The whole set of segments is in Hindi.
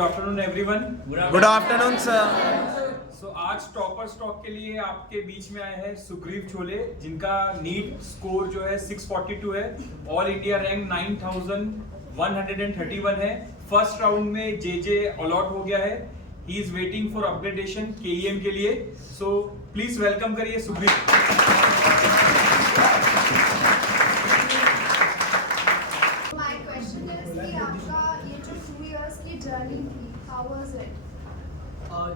Good afternoon everyone. Good afternoon sir. So आज टॉपर स्टॉक के लिए आपके बीच में आए हैं सुग्रीव छोले, जिनका नीट स्कोर जो है 642 है। ऑल इंडिया रैंक 9131 है। फर्स्ट राउंड में जे अलॉट हो गया है। He is waiting for upgradation KEM के लिए। सो प्लीज वेलकम करिए सुग्रीव।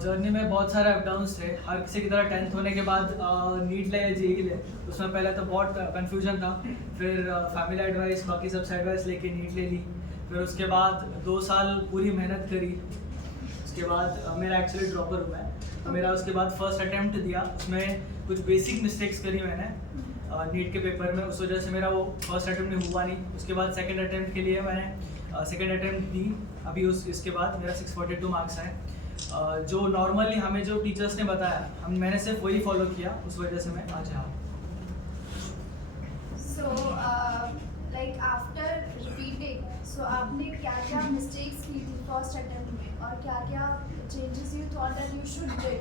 जर्नी में बहुत सारे अप डाउन्स थे। हर किसी की तरह 10th होने के बाद नीट ले जेई ले, उसमें पहले तो बहुत कंफ्यूजन था। फिर फैमिली एडवाइस, बाकी सबसे एडवाइस लेके नीट ले ली। फिर उसके बाद 2 साल पूरी मेहनत करी। उसके बाद मेरा एक्चुअली ड्रॉपर हुआ है, तो मेरा उसके बाद फर्स्ट अटेम्प्ट दिया। उसमें कुछ बेसिक मिस्टेक्स करी मैंने नीट के पेपर में, उस वजह से मेरा वो फर्स्ट अटेम्प्ट में हुआ नहीं। उसके बाद सेकंड अटेम्प्ट के लिए मैंने सेकंड अटेम्प्ट दी। अभी इसके बाद मेरा 642 मार्क्स हैं। जो नॉर्मली हमें जो टीचर्स ने बताया मैंने सिर्फ वही फॉलो किया, उस वजह से मैं आज यहाँ। So like after repeating, so आपने क्या-क्या mistakes की थी first attempt में और क्या-क्या changes you thought that you should do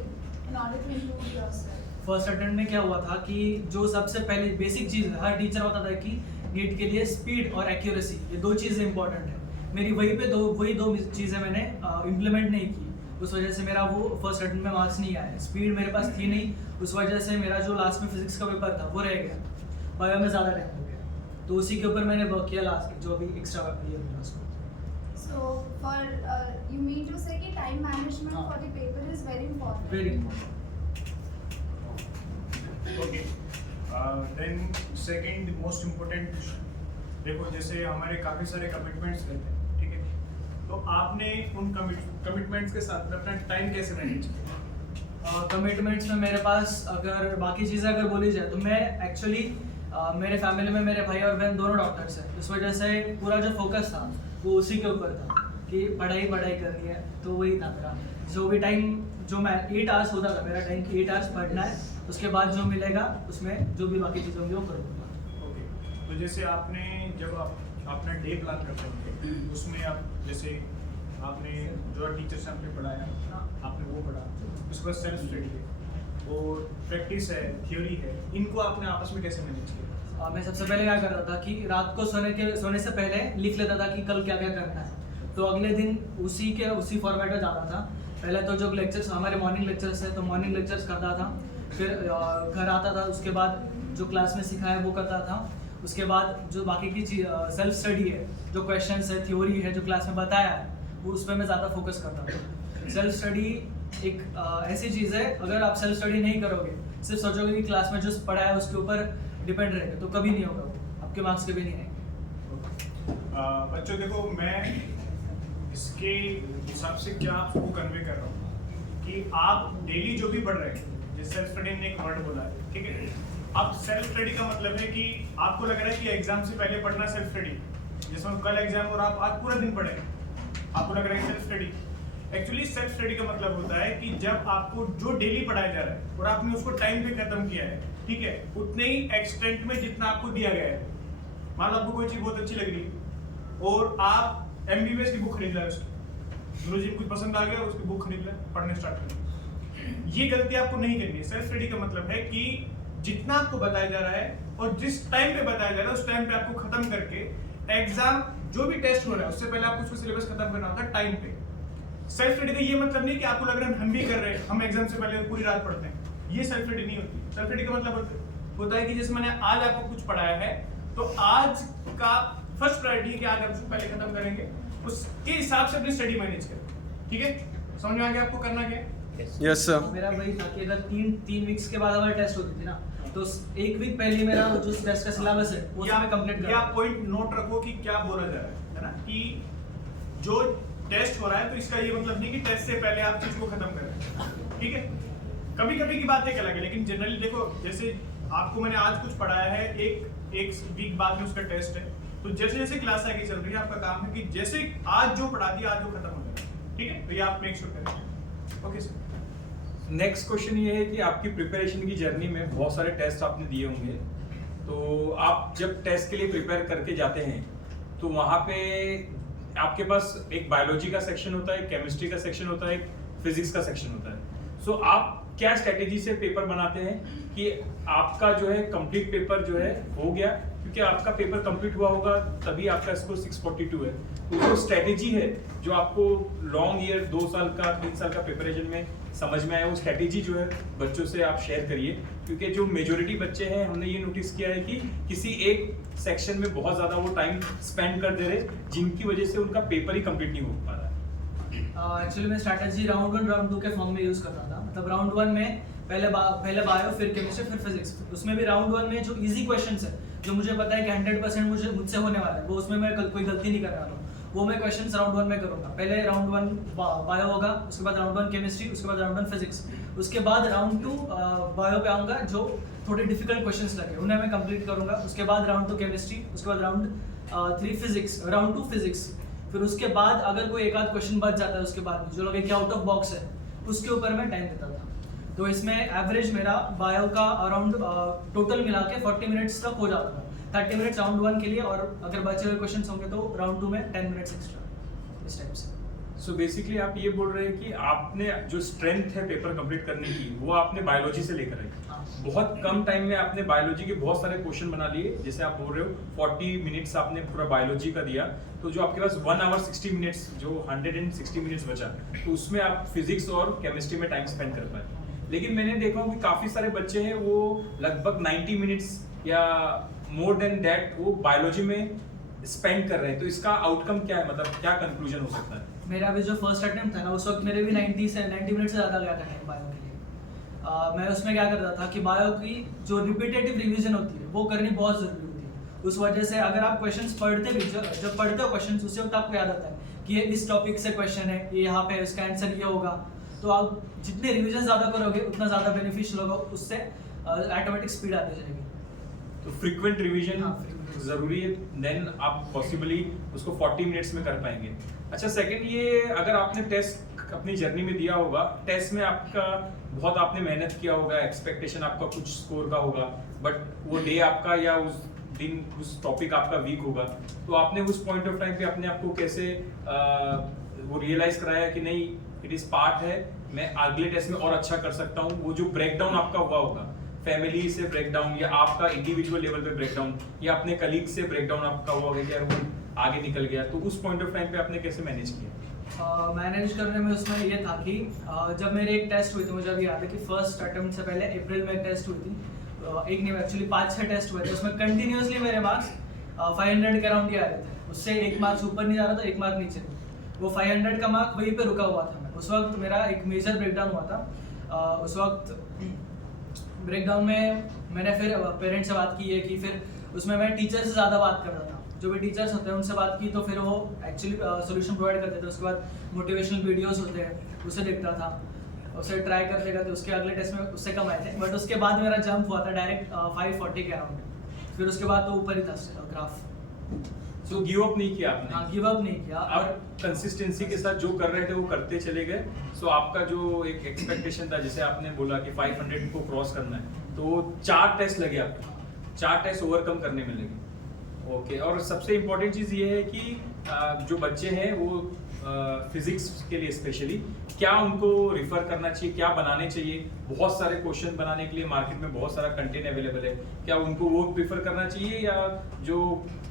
in order to improve yourself? First attempt में क्या हुआ था कि जो सबसे पहले बेसिक चीज़ हर टीचर बताता है कि नीट के लिए स्पीड और एक्यूरेसी, ये 2 चीज़ें इंपॉर्टेंट है। मेरी वही दो चीज़ें मैंने इम्प्लीमेंट नहीं की, उस वजह से मेरा वो फर्स्ट अटेम्प्ट में मार्क्स नहीं आया। स्पीड मेरे पास थी नहीं, उस वजह से मेरा जो लास्ट में फिजिक्स का पेपर था वो रह गया। बायो में ज़्यादा टाइम हो गया, तो उसी के ऊपर मैंने वर्क किया लास्ट जो अभी एक्स्ट्रा ये मिला उसको। So for you mean to say कि time management for the paper is very important? Very important. Okay, then second most important, देखो जैसे हमारे काफ़ी सारे कमिटमेंट्स रहते हैं, ठीक है, तो आपने उन कमिटमेंट्स के साथ में अपना टाइम कैसे मैनेज किया? कमिटमेंट्स में मेरे पास अगर बाकी चीज़ें अगर बोली जाए तो मैं एक्चुअली मेरे फैमिली में मेरे भाई और बहन दोनों डॉक्टर्स हैं, इस वजह से पूरा जो फोकस था वो उसी के ऊपर था कि पढ़ाई करनी है। तो वही था मेरा जो भी टाइम, जो मैं 8 आवर्स होता था मेरा टाइम कि 8 आवर्स पढ़ना है, उसके बाद जो मिलेगा उसमें जो भी बाकी चीज़ें होंगी वो करूँगा। ओके, तो जैसे आपने जब आप अपना डे प्लान करते होंगे, उसमें आप जैसे आपने जो टीचर से आपने पढ़ाया आपने वो पढ़ा, उसके बाद सेल्फ स्टडी है और प्रैक्टिस है, थ्योरी है, इनको आपने आपस में कैसे मैनेज किया? मैं सबसे पहले क्या करता था कि रात को सोने से पहले लिख लेता था कि कल क्या क्या करना है, तो अगले दिन उसी फॉर्मेट में जाता था। पहले तो जो लेक्चर्स हमारे मॉर्निंग लेक्चर्स है तो मॉर्निंग लेक्चर्स करता था, फिर घर आता था, उसके बाद जो क्लास में सिखाया वो करता था। उसके बाद जो बाकी की सेल्फ स्टडी है, जो क्वेश्चंस है, थ्योरी है, जो क्लास में बताया है वो उस पर मैं ज़्यादा फोकस करता था। सेल्फ स्टडी एक ऐसी चीज़ है, अगर आप सेल्फ स्टडी नहीं करोगे, सिर्फ सोचोगे कि क्लास में जो पढ़ा है उसके ऊपर डिपेंड रहेगा, तो कभी नहीं होगा वो, आपके मार्क्स कभी नहीं आएंगे। बच्चों देखो, मैं इसके हिसाब से क्या आपको कन्वे कर रहा हूँ कि आप डेली जो भी पढ़ रहे हैं, जैसे सेल्फ स्टडी ने एक वर्ड बोला है, ठीक है। अब सेल्फ स्टडी का मतलब है कि आपको लग रहा है कि एग्जाम से पहले पढ़ना सेल्फ स्टडी, जैसे कल एग्जाम और आप आज पूरा दिन पढ़े, आपको लग रहा है self study. Actually self study का मतलब होता है कि जब आपको जो डेली पढ़ाया जा रहा है और आपने उसको टाइम पे खत्म किया है, ठीक है, उतने ही एक्सटेंट में जितना आपको दिया गया है। मान लो आपको कोई चीज बहुत अच्छी लग रही है और आप MBBS की बुक खरीद रहे हैं, उसकी गुरुजी को कुछ पसंद आ गया, उसकी बुक खरीद रहे, पढ़ने स्टार्ट कर। ये गलती आपको नहीं करनी है। सेल्फ स्टडी का मतलब है कि जितना आपको बताया जा रहा है और जिस टाइम पे बताया जा रहा है उस टाइम पे आपको खत्म करके एग्जाम जो भी टेस्ट हो रहा है उससे पहले आपको उसका सिलेबस खत्म करना होता है टाइम पे। सेल्फ स्टडी का ये मतलब नहीं कि आपको लग रहा है हम भी कर रहे हैं, हम एग्जाम से पहले पूरी रात पढ़ते हैं, ये सेल्फ स्टडी नहीं होती। सेल्फ स्टडी का मतलब होता है कि जैसे मैंने आज आपको कुछ पढ़ाया है तो आज का फर्स्ट प्रायोरिटी है कि आज आप उसको पहले खत्म करेंगे, उसके हिसाब से अपनी स्टडी मैनेज करें, ठीक है। समझ में आ गया आपको करना क्या है? Yes sir. मेरा वही था कि अगर 3 वीक्स के बाद हमारी टेस्ट होती थी ना, तो 1 वीक पहले मेरा जो टेस्ट का सिलेबस है वो मैं कंप्लीट कर। या पॉइंट नोट रखो कि क्या बोला जा रहा है ना, कि जो टेस्ट हो रहा है तो इसका ये मतलब नहीं कि टेस्ट से पहले आप चीज को खत्म कर रहे हैं, ठीक है। कभी कभी की बात एक अलग है, लेकिन जनरली देखो जैसे आपको मैंने आज कुछ पढ़ाया है, एक वीक बाद में उसका टेस्ट है, तो जैसे जैसे क्लास आगे चल रही है आपका काम है कि जैसे आज जो पढ़ा दिया आज वो खत्म हो जाए, ठीक है। तो ये आप मेक श्योर करें। Okay sir. नेक्स्ट क्वेश्चन ये है कि आपकी प्रिपरेशन की जर्नी में बहुत सारे टेस्ट आपने दिए होंगे, तो आप जब टेस्ट के लिए प्रिपेयर करके जाते हैं तो वहाँ पे आपके पास एक बायोलॉजी का सेक्शन होता है, केमिस्ट्री का सेक्शन होता है, एक फिजिक्स का सेक्शन होता है। सो आप क्या स्ट्रेटेजी से पेपर बनाते हैं कि आपका जो है कंप्लीट पेपर जो है हो गया, क्योंकि आपका पेपर कंप्लीट हुआ होगा तभी आपका स्कोर 642 है। तो जो स्ट्रेटेजी है जो आपको लॉन्ग ईयर 2 साल का 3 साल का प्रिपरेशन में समझ में आया, वो स्ट्रेटेजी जो है बच्चों से आप शेयर करिए, क्योंकि जो मेजोरिटी बच्चे हैं हमने ये नोटिस किया है कि किसी एक सेक्शन में बहुत ज़्यादा वो टाइम स्पेंड कर दे रहे, जिनकी वजह से उनका पेपर ही कंप्लीट नहीं हो पा रहा है। एक्चुअली मैं स्ट्रैटेजी राउंड 1 राउंड 2 के फॉर्म में यूज़ करता था। मतलब राउंड 1 में पहले बायो, फिर केमिस्ट्री, फिर फिजिक्स। उसमें भी राउंड 1 में जो इजी क्वेश्चंस है, जो मुझे पता है कि 100% मुझसे होने वाला है, वो उसमें मैं कोई गलती नहीं करने वाला हूँ, वो मैं क्वेश्चंस राउंड 1 में करूँगा। पहले राउंड 1 बायो होगा, उसके बाद राउंड 1 केमिस्ट्री, उसके बाद राउंड 1 फिजिक्स, उसके बाद राउंड 2 बायो पे आऊँगा, जो थोड़े डिफिकल्ट क्वेश्चंस लगे उन्हें मैं कंप्लीट करूँगा। उसके बाद राउंड 2 केमिस्ट्री, उसके बाद राउंड 3 फिजिक्स, राउंड 2 फिजिक्स। फिर उसके बाद अगर कोई एक आध क्वेश्चन बच जाता है उसके बाद जो लगे कि आउट ऑफ बॉक्स है, उसके ऊपर मैं टाइम देता था। तो इसमें एवरेज मेरा बायो का अराउंड टोटल मिला के 40 मिनट्स तक हो जाता था। 30 मिनट्स राउंड 1 के लिए, और अगर बचे हुए क्वेश्चंस होंगे तो राउंड 2 में 10 मिनट्स एक्स्ट्रा, इस टाइप से। सो बेसिकली आप ये बोल रहे हैं कि आपने जो स्ट्रेंथ है पेपर कंप्लीट करने की, वो आपने बायोलॉजी से लेकर आई। हाँ। बहुत कम टाइम में आपने बायोलॉजी के बहुत सारे क्वेश्चन बना लिए, जैसे आप बोल रहे हो 40 मिनट्स आपने पूरा बायोलॉजी का दिया, तो जो आपके पास 1 आवर 60 मिनट्स, जो 160 मिनट्स बचा, तो उसमें आप फिजिक्स और केमिस्ट्री में टाइम स्पेंड कर पाए। लेकिन मैंने देखा कि काफ़ी सारे बच्चे हैं वो लगभग 90 मिनट्स या मोर देन दैट वो बायोलॉजी में स्पेंड कर रहे हैं। तो इसका आउटकम क्या है, मतलब क्या कंक्लूजन हो सकता है? मेरा भी जो फर्स्ट अटेम्प्ट था ना, उस वक्त मेरे भी 90 मिनट से ज़्यादा गया था टाइम बायो के लिए। मैं उसमें क्या करता था कि बायो की जो रिपीटेटिव रिवीजन होती है वो करनी बहुत ज़रूरी होती है। उस वजह से अगर आप क्वेश्चंस पढ़ते भी, जब पढ़ते हो क्वेश्चंस, उसी वक्त आपको याद आता है कि ये इस टॉपिक से क्वेश्चन है, ये यहाँ पे इसका आंसर ये होगा। तो आप जितने रिवीजन ज़्यादा करोगे उतना ज़्यादा बेनिफिशियल होगा, उससे ऑटोमेटिक स्पीड आती जाएगी। तो फ्रीक्वेंट रिवीजन हाँ, frequent जरूरी है, देन आप पॉसिबली उसको 40 मिनट्स में कर पाएंगे। अच्छा, सेकंड ये, अगर आपने टेस्ट अपनी जर्नी में दिया होगा, टेस्ट में आपका बहुत आपने मेहनत किया होगा, एक्सपेक्टेशन आपका कुछ स्कोर का होगा, बट वो डे आपका या उस दिन उस टॉपिक आपका वीक होगा, तो आपने उस पॉइंट ऑफ टाइम पे अपने आप को कैसे वो रियलाइज कराया कि नहीं, इट इज पार्ट है, मैं अगले टेस्ट में और अच्छा कर सकता हूँ? वो जो ब्रेकडाउन आपका हुआ होगा, फैमिली से ब्रेकडाउन या आपका इंडिविजुअल लेवल पे ब्रेकडाउन या अपने कलीग से ब्रेकडाउन आपका हुआ होगा कि यार वो आगे निकल गया, तो उस पॉइंट ऑफ टाइम पे आपने कैसे मैनेज किया? मैनेज करने में उसमें ये था कि जब मेरे एक टेस्ट हुई थी, मुझे अभी याद है कि फर्स्ट अटेम्प्ट से पहले अप्रैल में एक टेस्ट हुई थी, एक नहीं एक्चुअली 5-6 टेस्ट हुए थे। उसमें कंटिन्यूसली मेरे मार्क्स 500 के अराउंड ही आ रहे थे, उससे एक मार्क्स ऊपर नहीं जा रहा था, एक मार्क नीचे। वो 500 का मार्क वहीं पे रुका हुआ था। मैं उस वक्त मेरा एक मेजर ब्रेकडाउन हुआ था। उस वक्त ब्रेकडाउन में मैंने फिर पेरेंट्स से बात की है कि फिर उसमें मैं टीचर से ज़्यादा बात कर रहा था, जो भी टीचर्स होते हैं उनसे बात की, तो फिर वो एक्चुअली सोल्यूशन प्रोवाइड करते थे। उसके बाद मोटिवेशनल वीडियोस होते हैं, उसे देखता था, उसे ट्राई कर लेगा, तो उसके अगले टेस्ट में उससे कम आए थे। बट उसके बाद मेरा जंप हुआ था डायरेक्ट 540 के अराउंड। फिर उसके बाद तो ऊपर ही था ग्राफ। सो गिव अप नहीं किया आपने? हाँ, गिव अप नहीं किया, और कंसिस्टेंसी के साथ जो कर रहे थे वो करते चले गए। सो आपका जो एक एक्सपेक्टेशन था, जैसे आपने बोला कि 500 को क्रॉस करना है, तो 4 टेस्ट लगे आपको, 4 टेस्ट ओवरकम करने में लगे। ओके, और सबसे इम्पोर्टेंट चीज़ ये है कि जो बच्चे हैं वो फिजिक्स के लिए स्पेशली क्या उनको रिफर करना चाहिए, क्या बनाने चाहिए? बहुत सारे क्वेश्चन बनाने के लिए मार्केट में बहुत सारा कंटेंट अवेलेबल है, क्या उनको वो प्रिफर करना चाहिए, या जो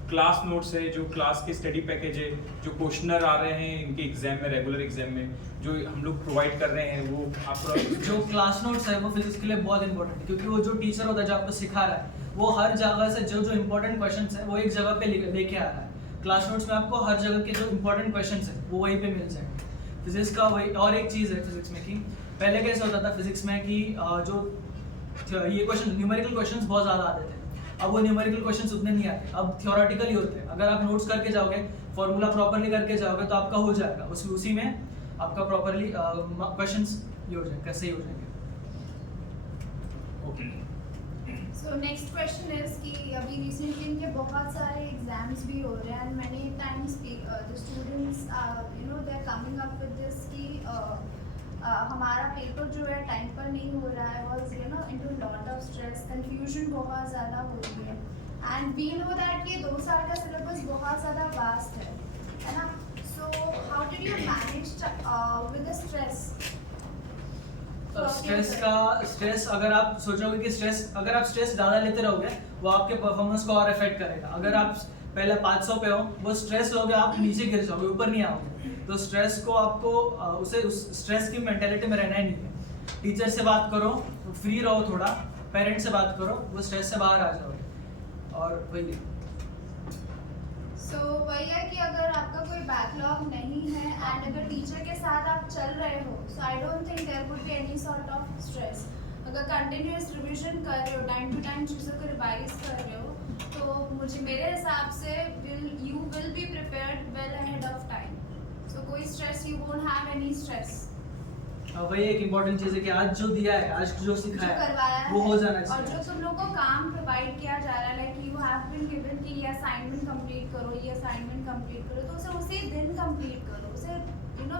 क्लास नोट्स है, जो क्लास के स्टडी पैकेज है, जो क्वेश्चनर आ रहे हैं इनके एग्जाम में, रेगुलर एग्जाम में जो हम लोग प्रोवाइड कर रहे हैं, वो आप जो क्लास नोट्स है वो फिजिक्स के लिए बहुत इंपॉर्टेंट है, क्योंकि वो जो टीचर होता है जो आपको सिखा रहा है, वो हर जगह से जो इंपॉर्टेंट क्वेश्चंस है वो एक जगह पे लेके आ रहा है। क्लास नोट्स में आपको हर जगह के जो इंपॉर्टेंट क्वेश्चंस है वो वहीं पे मिल जाएंगे। फिजिक्स का वही और एक चीज़ है फिजिक्स में कि पहले कैसे होता था फिजिक्स में कि जो ये क्वेश्चन न्यूमेरिकल क्वेश्चंस बहुत ज़्यादा आते थे, अब वो न्यूमेरिकल क्वेश्चंस उतने नहीं आते, अब थ्योरेटिकल ही होते हैं। अगर आप नोट्स करके जाओगे, फॉर्मूला प्रॉपरली करके जाओगे, तो आपका हो जाएगा, उसी में आपका प्रॉपरली क्वेश्चंस ये हो जाएंगे, कैसे ही हो जाएंगे। Okay, So next question is कि अभी recently इनके बहुत सारे exams भी हो रहे हैं and many times the students they are coming up with this कि हमारा पेपर जो है टाइम पर नहीं हो रहा है, was into lot of stress, confusion बहुत ज़्यादा हो रही है and we know that ये 2 साल का syllabus बहुत ज़्यादा vast है ना। So how did you manage with the stress? Stress अगर आप सोचोगे कि अगर आप स्ट्रेस ज़्यादा लेते रहोगे वो आपके परफॉर्मेंस को और इफेक्ट करेगा। अगर आप पहले 500 पे हो, वो स्ट्रेस लोगे आप नीचे गिर जाओगे, ऊपर नहीं आओगे। तो स्ट्रेस को आपको उस स्ट्रेस की मेंटेलिटी में रहना ही नहीं है। टीचर से बात करो, फ्री रहो थोड़ा, पेरेंट्स से बात करो, वो स्ट्रेस से बाहर आ जाओगे। और वही So वही है कि अगर आपका कोई बैकलॉग नहीं है एंड अगर टीचर के साथ आप चल रहे हो, so I don't think there would be any sort of stress. अगर कंटिन्यूअस रिवीजन कर रहे हो, टाइम टू टाइम चीज़ों को रिवाइज कर रहे हो, तो मेरे हिसाब से you will be prepared well ahead of time. So कोई stress, you won't have any stress. वही एक इम्पोर्टेंट चीज़ है कि आज जो दिया है, आज जो सिखाया है वो हो जाना चाहिए। और जो तुम लोग को काम प्रोवाइड किया जा रहा है, like you have been given कि ये असाइनमेंट कंप्लीट करो, ये असाइनमेंट कंप्लीट करो, तो उसे उसी दिन कंप्लीट करो, उसे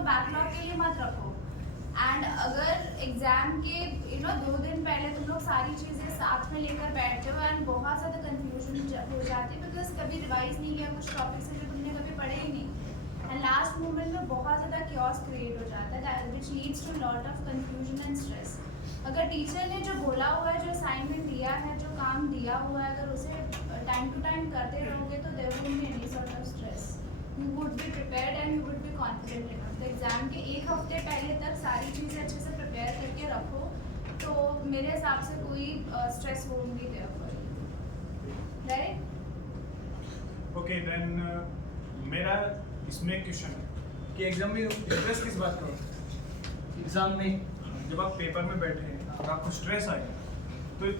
बैकलॉग के लिए मत रखो। एंड अगर एग्जाम के 2 दिन पहले तुम लोग सारी चीज़ें साथ में लेकर बैठते हो एंड बहुत ज़्यादा कन्फ्यूजन हो जाती है, बिकॉज कभी रिवाइज नहीं किया कुछ टॉपिक्स जो तुमने कभी पढ़े ही नहीं, एंड लास्ट मोमेंट में बहुत ज़्यादा क्योस क्रिएट हो जाता है, which leads to lot of confusion and stress. अगर टीचर ने जो बोला हुआ है, जो असाइनमेंट दिया है, जो काम दिया हुआ है, अगर उसे टाइम टू टाइम करते रहोगे तो there won't be any sort of stress. You would be prepared and you would be confident enough. तो एग्जाम के 1 हफ्ते पहले तक सारी चीज़ें अच्छे से प्रिपेयर करके रखो, तो मेरे हिसाब से कोई stress won't be there for you, right? Okay then मेरा इसमें क्वेश्चन है कि एग्जाम में स्ट्रेस किस बात का होता है? एग्जाम में जब आप पेपर में बैठे हैं और आपको स्ट्रेस आएगा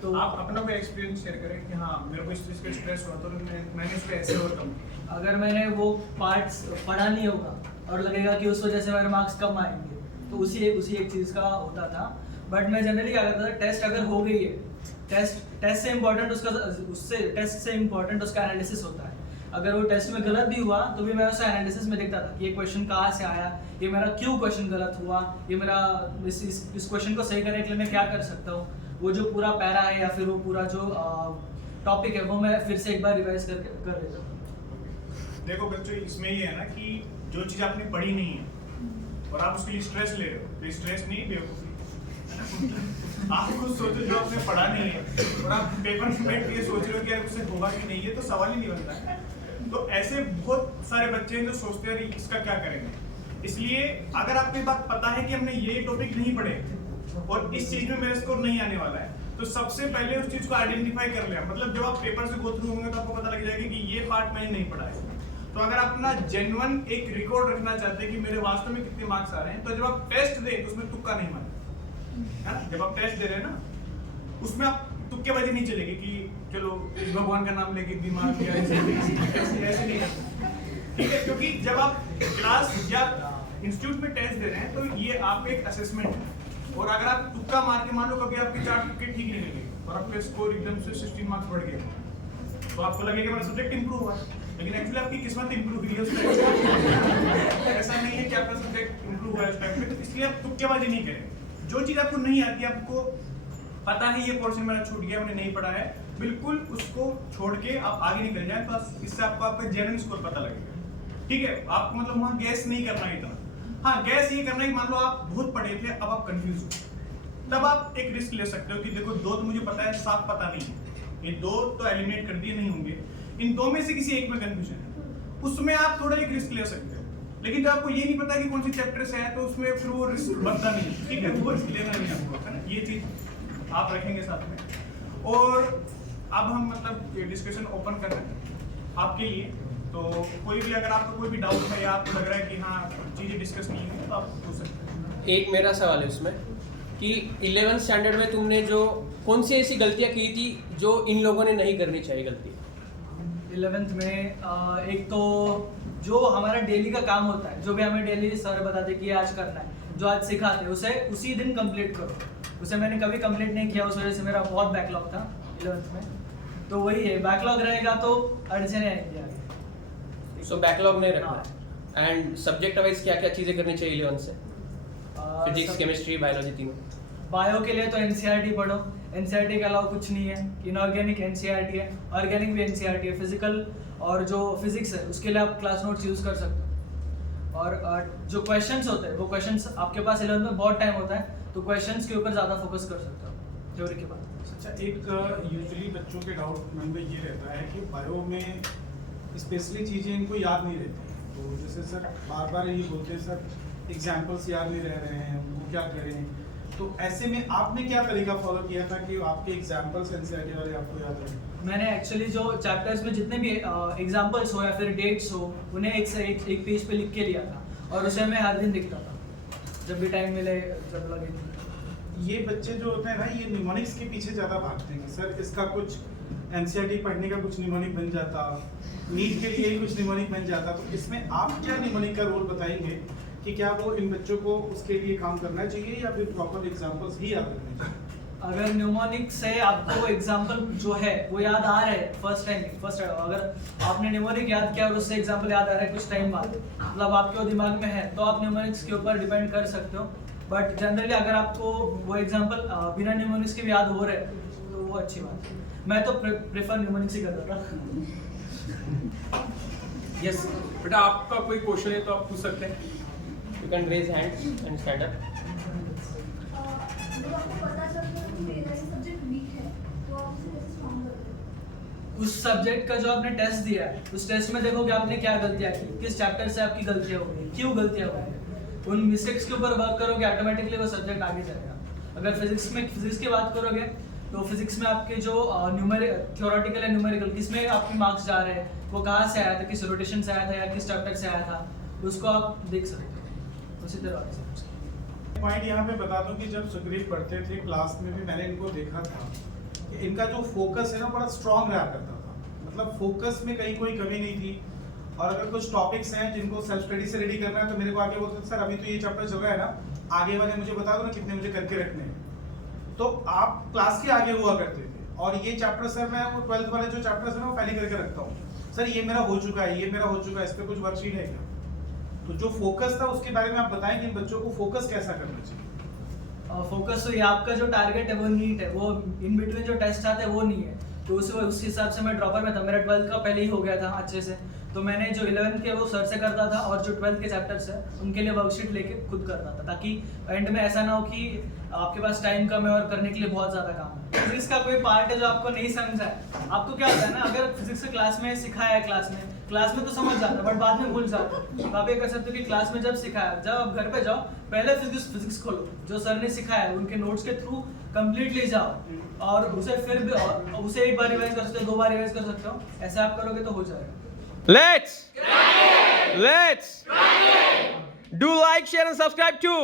तो आप अपना कोई एक्सपीरियंस शेयर करें कि हाँ मेरे को इस चीज़ का स्ट्रेस हुआ तो मैंने इसको ऐसे ओवरकम किया। अगर मैंने वो पार्ट्स पढ़ा नहीं होगा और लगेगा कि उस वजह से मेरे मार्क्स कम आएंगे, तो उसी एक चीज़ का होता था। बट मैं जनरली क्या करता था, टेस्ट अगर हो गई है, टेस्ट से इम्पोर्टेंट उसका एनालिसिस होता है। अगर वो टेस्ट में गलत भी हुआ तो भी मैं उसे एनालिसिस में देखता था कि ये क्वेश्चन कहाँ से आया, ये मेरा क्यों क्वेश्चन गलत हुआ, ये मेरा इस क्वेश्चन को सही करने के लिए मैं क्या कर सकता हूँ। वो जो पूरा पैरा है या फिर वो पूरा जो टॉपिक है वो मैं फिर से एक बार रिवाइज कर लेता हूँ। देखो बच्चों, इसमें ये है ना कि जो चीज़ आपने पढ़ी नहीं है और आप उसके लिए स्ट्रेस ले रहे हो, तो स्ट्रेस नहीं बेवकूफ़ी। आप खुद सोचो, जो आपने पढ़ा नहीं है और आप पेपर में बैठ के सोच रहे हो कि यार उससे होगा कि नहीं, ये तो सवाल ही नहीं बनता है। तो ऐसे बहुत सारे बच्चे हैं जो सोचते हैं इसका क्या करेंगे। इसलिए अगर आपको ये बात पता है कि हमने ये टॉपिक नहीं पढ़े और इस चीज में मेरा स्कोर नहीं आने वाला है, तो सबसे पहले उस चीज को आइडेंटिफाई कर लिया। मतलब जब आप पेपर से गो थ्रू होंगे तो आपको पता लग जाएगा कि ये पार्ट मैंने नहीं पढ़ा है। तो अगर आप अपना जेन्युइन एक रिकॉर्ड रखना चाहते हैं कि मेरे वास्तव में कितने मार्क्स आ रहे हैं, तो जब आप टेस्ट दें तो उसमें तुक्का नहीं मारना है ना। जब आप टेस्ट दे रहे हैं ना, उसमें आप तुक्केबाजी नहीं चलेगी कि चलो इस भगवान का नाम लेके बीमार किया, ऐसे नहीं करना, ठीक है। क्योंकि जब आप क्लास या इंस्टीट्यूट में टेस्ट दे रहे हैं तो ये आप एक असेसमेंट है, और अगर आप तुक्का मार के मान लो कभी आपके 4 तुक्के ठीक नहीं लगे और आपका स्कोर एकदम से 16 मार्क्स बढ़ गया, तो आपको लगेगा मेरा सब्जेक्ट इंप्रूव हुआ, लेकिन एक्चुअली आपकी किस्मत इंप्रूव हुई है उस टाइम। ऐसा नहीं है कि आपका सब्जेक्ट इंप्रूव हुआ है उस टाइम पे। तो इसलिए आप तुक्केबाजी नहीं करें। जो चीज़ आपको नहीं आती, आपको पता है ये पोर्शन मेरा छूट गया, मैंने नहीं पढ़ा है, बिल्कुल उसको छोड़ के आप आगे निकल जाए। तो इससे आपको आपका जेन्युइन स्कोर पता लगेगा, ठीक है। आपको मतलब वहाँ गैस नहीं करना है इतना। हाँ, गैस ये करना है कि मान लो आप बहुत पढ़े थे, अब आप कंफ्यूज हो, तब आप एक रिस्क ले सकते हो कि देखो 2 तो मुझे पता है, 7 पता नहीं है, ये 2 तो एलिमिनेट कर दिए नहीं होंगे, इन 2 में से किसी एक में कंफ्यूजन है, उसमें आप थोड़ा एक रिस्क ले सकते हो। लेकिन जब आपको ये नहीं पता कि कौन सी चैप्टर से है, तो उसमें फिर वो रिस्क बनता नहीं, ठीक है, वो रिस्क लेना नहीं आपको, है ना। ये चीज आप रखेंगे साथ में। और अब हम मतलब ये डिस्कशन ओपन कर रहे हैं आपके लिए, तो कोई भी अगर आपको कोई भी डाउट है या आपको लग रहा है कि हाँ चीज़ें डिस्कस नहीं हुई, तो आप पूछ सकते हैं। एक मेरा सवाल है उसमें कि 11th स्टैंडर्ड में तुमने जो कौन सी ऐसी गलतियाँ की थी जो इन लोगों ने नहीं करनी चाहिए गलती? 11th में एक तो जो हमारा डेली का काम होता है, जो भी हमें डेली सर बताते कि ये आज करना है, जो आज सिखाते उसे उसी दिन कंप्लीट करो। उसे मैंने कभी कंप्लीट नहीं किया, उस वजह से मेरा बहुत बैकलॉग था 11th में। तो वही है, बैकलॉग रहेगा तो अड़चने आएंगी आगे। सो बैकलॉग नहीं रखना है। एंड सब्जेक्ट वाइज क्या क्या चीज़ें करनी चाहिए 11th से? फिजिक्स, केमिस्ट्री, बायोलॉजी तीनों। बायो के लिए तो एनसीईआरटी पढ़ो, एनसीईआरटी के अलावा कुछ नहीं है। इनऑर्गेनिक एनसीईआरटी है, ऑर्गेनिक भी एनसीईआरटी है। फिजिकल और जो फिजिक्स है उसके लिए आप क्लास नोट्स यूज़ कर सकते हो। और जो क्वेश्चंस होते हैं वो क्वेश्चंस आपके पास 11th में बहुत टाइम होता है, तो क्वेश्चंस के ऊपर ज़्यादा फोकस कर सकते हो थ्योरी के बाद। अच्छा, एक यूजुअली बच्चों के डाउट मन में ये रहता है कि बायो में स्पेशली चीज़ें इनको याद नहीं रहती, तो जैसे सर बार बार ये बोलते हैं सर एग्जाम्पल्स याद नहीं रह रहे हैं, उनको क्या करें, तो ऐसे में आपने क्या तरीका फॉलो किया था कि आपके एग्जाम्पल्स एनसीईआरटी वाले आपको याद रहे? मैंने एक्चुअली जो चैप्टर्स में जितने भी एग्जांपल्स हो या फिर डेट्स हो, उन्हें एक पेज पे लिख के लिया था और उसे मैं हर दिन लिखता था जब भी टाइम मिले, जब लगे। ये बच्चे जो होते हैं ना, ये निमोनिक्स के पीछे ज़्यादा भागते हैं कि सर इसका कुछ एनसीईआरटी पढ़ने का कुछ निमोनिक बन जाता, नीट के लिए ही कुछ निमोनिक बन जाता, तो इसमें आप क्या निमोनिक का रोल बताएंगे कि क्या वो इन बच्चों को उसके लिए काम करना चाहिए या फिर प्रॉपर एग्जाम्पल्स ही याद रखने चाहिए? अगर न्यूमोनिक से आपको एग्जांपल जो है वो याद आ रहा है फर्स्ट अगर आपने न्यूमोनिक याद किया और उससे एग्जांपल याद आ रहा है कुछ टाइम बाद, मतलब आपके वो दिमाग में है, तो आप न्यूमोनिक्स के ऊपर डिपेंड कर सकते हो। बट जनरली अगर आपको वो एग्जांपल बिना न्यूमोनिक्स के भी याद हो रहे हैं तो वो अच्छी बात है। मैं तो प्रेफर न्यूमोनिक्स ही करता था। यस बेटा, आपका कोई क्वेश्चन है तो आप पूछ सकते हैं। You can raise hands and stand up. जब आपको पता चलता है कि मेरा ये सब्जेक्ट वीक है, तो आप उसे कैसे स्ट्रॉन्ग करते हैं? उस सब्जेक्ट का जो आपने टेस्ट दिया है, उस टेस्ट में देखो कि आपने क्या गलतियां की, किस चैप्टर से आपकी गलतियां हो गई, क्यों गलतियां हो गई। उन मिस्टेक्स के ऊपर वर्क करोगे, ऑटोमेटिकली वो सब्जेक्ट आगे जाएगा। अगर फिजिक्स की बात करोगे तो फिजिक्स में आपके जो थ्योरेटिकल है, न्यूमेरिकल, किसमें आपके मार्क्स जा रहे हैं, वो कहाँ से आया था, किस रोटेशन से आया था या किस चैप्टर से आया था, उसको आप देख सकते हो। उसी तरह पॉइंट यहाँ पे बता दूं कि जब सुग्रीव पढ़ते थे क्लास में भी मैंने इनको देखा था कि इनका जो फोकस है ना बड़ा स्ट्रांग रहा करता था, मतलब फोकस में कहीं कोई कमी नहीं थी। और अगर कुछ टॉपिक्स हैं जिनको सेल्फ स्टडी से रेडी करना है तो मेरे को आगे बोलते थे सर अभी तो ये चैप्टर चल रहा है ना, आगे वाले मुझे बता दो ना कितने मुझे करके रखने हैं। तो आप क्लास के आगे हुआ करते थे और ये चैप्टर सर मैं वो 12th वाले जो चैप्टर्स है ना वो पहले करके रखता हूँ, सर ये मेरा हो चुका है, ये मेरा हो चुका है, इस पर कुछ वर्कशीट है क्या? तो जो फोकस था उसके बारे में आप बताएं कि इन बच्चों को फोकस कैसा करना चाहिए। फोकस तो ये आपका जो टारगेट है वो नीट है, वो इन बिटवीन जो टेस्ट आते हैं वो नहीं है, तो उस हिसाब से मैं ड्रॉपर में था। मेरा 12th का पहले ही हो गया था अच्छे से, तो मैंने जो 11th के वो सर से करता था और जो 12th के चैप्टर्स है उनके लिए वर्कशीट लेके खुद करता था, ताकि एंड में ऐसा ना हो कि आपके पास टाइम कम है और करने के लिए बहुत ज़्यादा काम है। फिजिक्स का कोई पार्ट है जो आपको नहीं समझा है, आपको क्या होता है ना, अगर फिजिक्स क्लास में सिखाया है क्लास में तो समझ जाता है बट बाद में भूल जाता है। तो आप ये कर सकते हो कि क्लास में जब सिखाया, जब आप घर पे जाओ पहले फिजिक्स खोलो, जो सर ने सिखाया है उनके नोट्स के थ्रू कंप्लीटली जाओ और उसे फिर भी और उसे एक बार रिवाइज कर सकते हो, 2 बार रिवाइज कर सकते हो। ऐसे आप करोगे तो हो जाएगा। Let's do like, share and subscribe too.